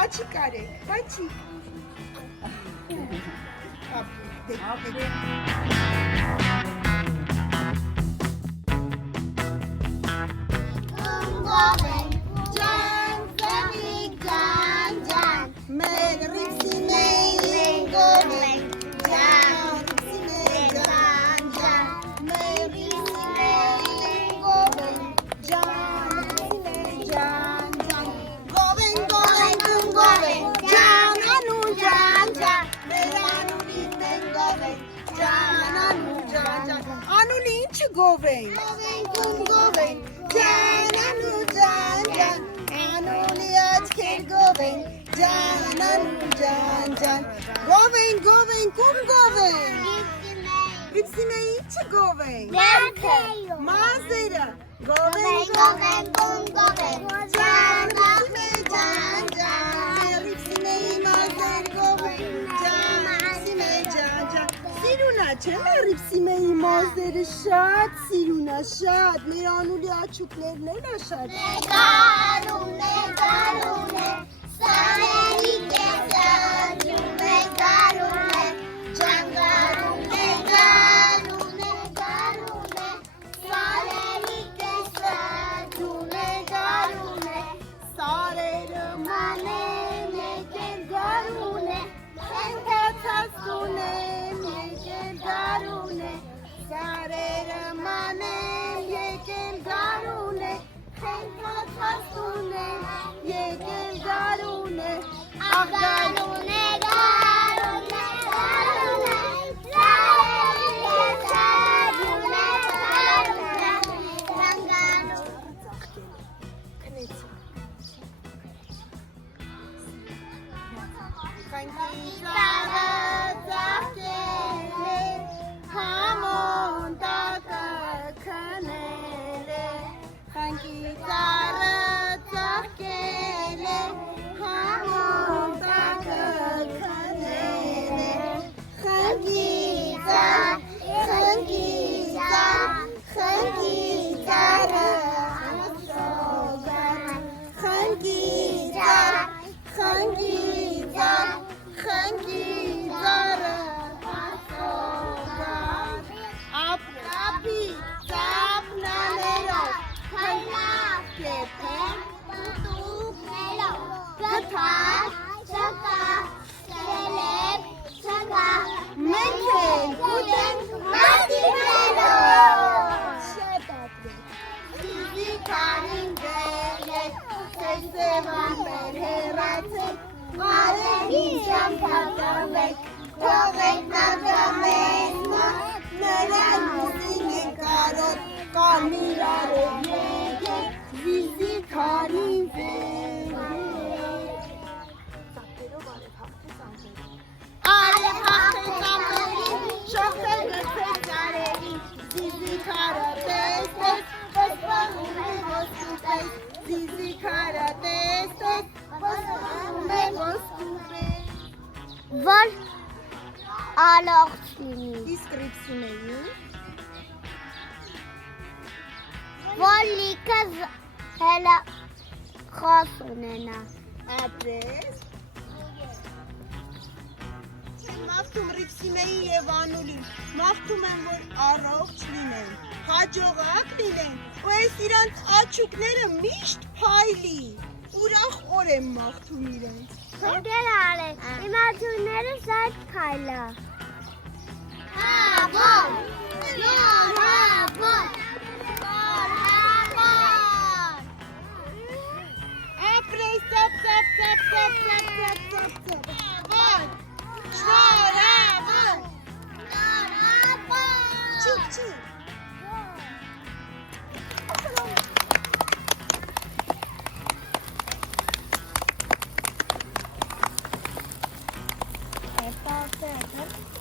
Պաչիկ արեք, պաչիկ։ Goveng, goveng, jananu jan jan, anuli aajkel goveng, jananu jan jan, goveng, goveng, kum goveng, Ripsimei che goveng, mazera, goveng, goveng, kum goveng, jananu jan jan, Ripsimei mazer goveng, Ripsimei jan jan. Սիրունա չեմ է Ripsimei մազերը շատ, սիրունա շատ, մեր անուլի աչուկներն էլ է շատ։ Գարուն է, սարերի կեսաջում է, գարուն է, ճանգարուն է, սարերի կեսաջում է, գարուն է, Սարերը մանեն եկել գարուն է, հենքացած տունեն եկել գարուն է, Սարերը մանեն եկել գարուն է, հենքացած տունեն եկել գարուն է, աղ գարուն է, գարուն է, գարուն է, սարերի կեսաջում է, գարուն է, ճանգարուն Խանքի ծառը ծաղկել է, համոն տակը քնել է, Խանքի ծառը ծաղկել է, համոն տակը քնել է, Խանքի ծառ, խնքի ծառ, խնքի ծառը ասողան, Խնքի ծառ, խնքի ծառ, խնքի ծառը ասողան, ապրապի ծապնաներով, խնավ կեփեն տուտուկներով, գթար, չկա, սելև, չկա, մենք ենք ուտենք մատիներով, շատ ապրեք, Սիզի քանին դել եք, սեստևան մեր հեռացեք, արևին ճամփակվեք, թողեք նագամեն մոտ, նրան մուսին ենք կարոտ, կարմիրարով եկեք, վիզի քանին վերեք, արև հաղթեց ամերին, շոխտել գծեք ծարերին, Զիզի քարը տեսեք, վսպանում է ոսկու պես, Զիզի քարը տեսեք, վսպանում է ոսկու պես, որ ալողջ լինի, իսկ Ripsimei որ լիքը հելա խոս ունենա, ապրես, մաղթում Ripsimei և Անուլին, մաղթում եմ, որ առողջ լինեն, հաջողակ լինեն, ու այս իրանց աչուկները միշտ փայլի, ուրախ օր եմ մաղթում իրենց։ Հոգել արեք, իմացունները սայթ քայլա, հավոն, նոր հավոն, նոր հավոն, Ապրես, ծապ, ծապ, ծապ, ծապ, ծապ, ծապ, ծապ, ծապ, հավոն, շնորհավոր, նոր հավոն, չիկ, չիկ, Peppa Pig.